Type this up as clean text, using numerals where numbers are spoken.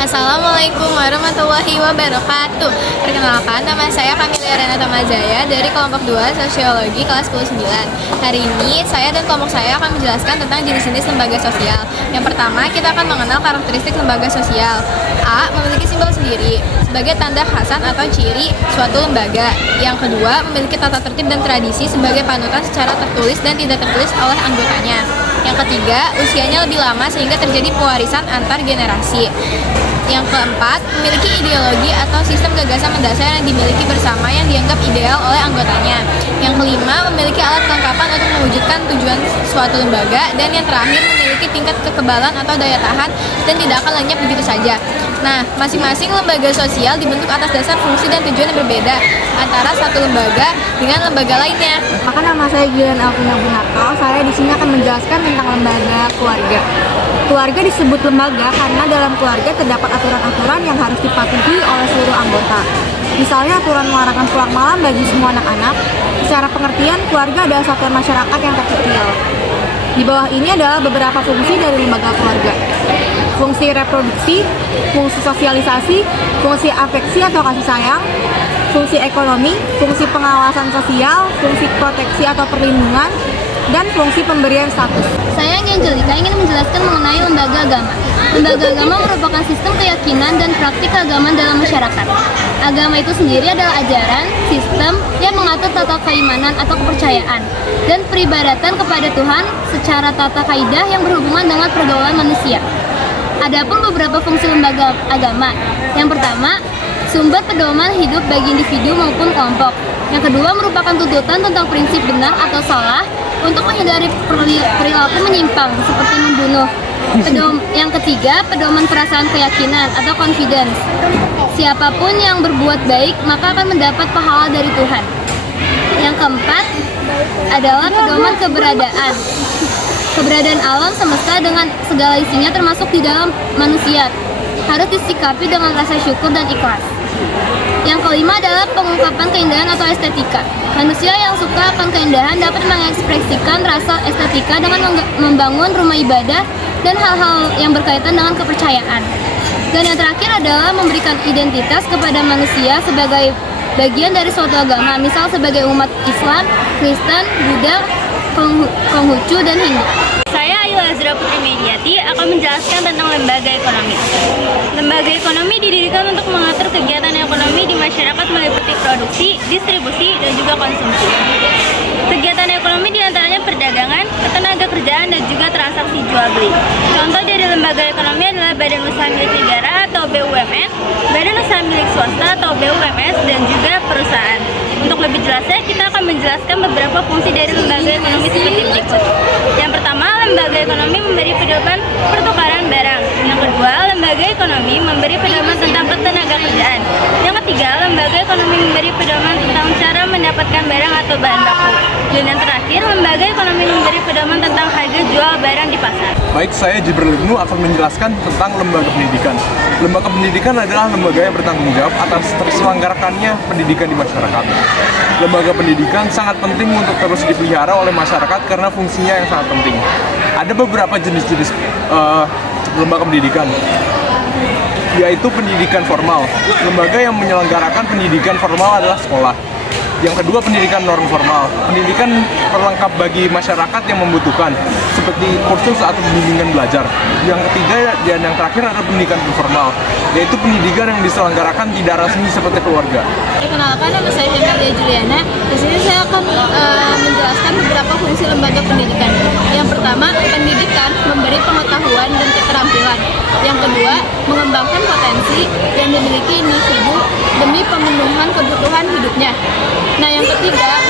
Assalamualaikum warahmatullahi wabarakatuh. Perkenalkan, nama saya Kamilia Renata Mazaya dari kelompok 2 Sosiologi kelas 19. Hari ini saya dan kelompok saya akan menjelaskan tentang jenis-jenis lembaga sosial. Yang pertama, kita akan mengenal karakteristik lembaga sosial. A. Memiliki simbol sendiri sebagai tanda khasan atau ciri suatu lembaga. Yang kedua, memiliki tata tertib dan tradisi sebagai panutan secara tertulis dan tidak tertulis oleh anggotanya. Yang ketiga, usianya lebih lama sehingga terjadi pewarisan antar generasi. Yang keempat, memiliki ideologi atau sistem gagasan mendasar yang dimiliki bersama yang dianggap ideal oleh anggotanya. Yang kelima, memiliki alat kelengkapan untuk mewujudkan tujuan suatu lembaga. Dan yang terakhir, memiliki tingkat kekebalan atau daya tahan dan tidak akan lenyap begitu saja. Nah, masing-masing lembaga sosial dibentuk atas dasar fungsi dan tujuan yang berbeda antara satu lembaga dengan lembaga lainnya. Maka nama saya Gilian Alvina Bunarto. Saya di sini akan menjelaskan tentang lembaga keluarga. Keluarga disebut lembaga karena dalam keluarga terdapat aturan-aturan yang harus dipatuhi oleh seluruh anggota. Misalnya aturan melarangkan pulang malam bagi semua anak-anak. Secara pengertian, keluarga adalah satuan masyarakat yang terkecil. Di bawah ini adalah beberapa fungsi dari lembaga keluarga. Fungsi reproduksi, fungsi sosialisasi, fungsi afeksi atau kasih sayang, fungsi ekonomi, fungsi pengawasan sosial, fungsi proteksi atau perlindungan, dan fungsi pemberian status. Saya Angelika ingin menjelaskan mengenai lembaga agama. Lembaga agama merupakan sistem keyakinan dan praktik keagamaan dalam masyarakat. Agama itu sendiri adalah ajaran, sistem yang mengatur tata keimanan atau kepercayaan dan peribadatan kepada Tuhan secara tata kaidah yang berhubungan dengan pergaulan manusia. Adapun beberapa fungsi lembaga agama. Yang pertama, sumber pedoman hidup bagi individu maupun kelompok. Yang kedua, merupakan tuntutan tentang prinsip benar atau salah untuk menghindari perilaku menyimpang seperti membunuh. Yang ketiga, pedoman perasaan keyakinan atau confidence. Siapapun yang berbuat baik maka akan mendapat pahala dari Tuhan. Yang keempat adalah pedoman keberadaan. Keberadaan alam semesta dengan segala isinya termasuk di dalam manusia harus disikapi dengan rasa syukur dan ikhlas. Yang kelima adalah pengungkapan keindahan atau estetika. Manusia yang suka akan keindahan dapat mengekspresikan rasa estetika dengan membangun rumah ibadah dan hal-hal yang berkaitan dengan kepercayaan. Dan yang terakhir adalah memberikan identitas kepada manusia sebagai bagian dari suatu agama, misal sebagai umat Islam, Kristen, Buddha, Konghucu, dan Hindu. Saya Ayu Azra Putri Mediati akan menjelaskan tentang lembaga ekonomi. Lembaga ekonomi didirikan untuk mengatur kegiatan ekonomi di masyarakat meliputi produksi, distribusi, dan juga konsumsi. Kegiatan ekonomi diantaranya perdagangan, ketenaga kerjaan, dan juga transaksi jual beli. Contoh dari lembaga ekonomi adalah Badan Usaha Milik Negara atau BUMN, Badan Usaha Milik Swasta atau BUMS, dan juga perusahaan. Untuk lebih jelasnya, kita akan menjelaskan beberapa fungsi dari lembaga ekonomi seperti berikut. Yang pertama, lembaga ekonomi memberi pedoman pertukaran barang. Yang kedua, lembaga ekonomi memberi pedoman tentang ketenaga kerjaan. Yang ketiga, lembaga ekonomi memberi pedoman tentang cara mendapatkan barang atau bahan baku. Dan yang terakhir, lembaga ekonomi memberi pedoman tentang harga jual barang di pasar. Baik, saya Jibril Ibnu akan menjelaskan tentang lembaga pendidikan. Lembaga pendidikan adalah lembaga yang bertanggung jawab atas terselenggarakannya pendidikan di masyarakat. Lembaga pendidikan sangat penting untuk terus dipelihara oleh masyarakat karena fungsinya yang sangat penting. Ada beberapa jenis-jenis lembaga pendidikan, yaitu pendidikan formal. Lembaga yang menyelenggarakan pendidikan formal adalah sekolah. Yang kedua, pendidikan non formal, pendidikan perlengkap bagi masyarakat yang membutuhkan, seperti kursus atau bimbingan belajar. Yang ketiga dan yang terakhir adalah pendidikan informal, yaitu pendidikan yang diselenggarakan tidak resmi seperti keluarga. Perkenalkan, nama saya Emilia Juliana. Di sini saya akan menjelaskan beberapa fungsi lembaga pendidikan. Yang pertama, pendidikan memberi pengetahuan dan keterampilan. Yang kedua, mengembangkan potensi yang dimiliki individu demi pemenuhan kebutuhan hidupnya. Nah, yang ketiga,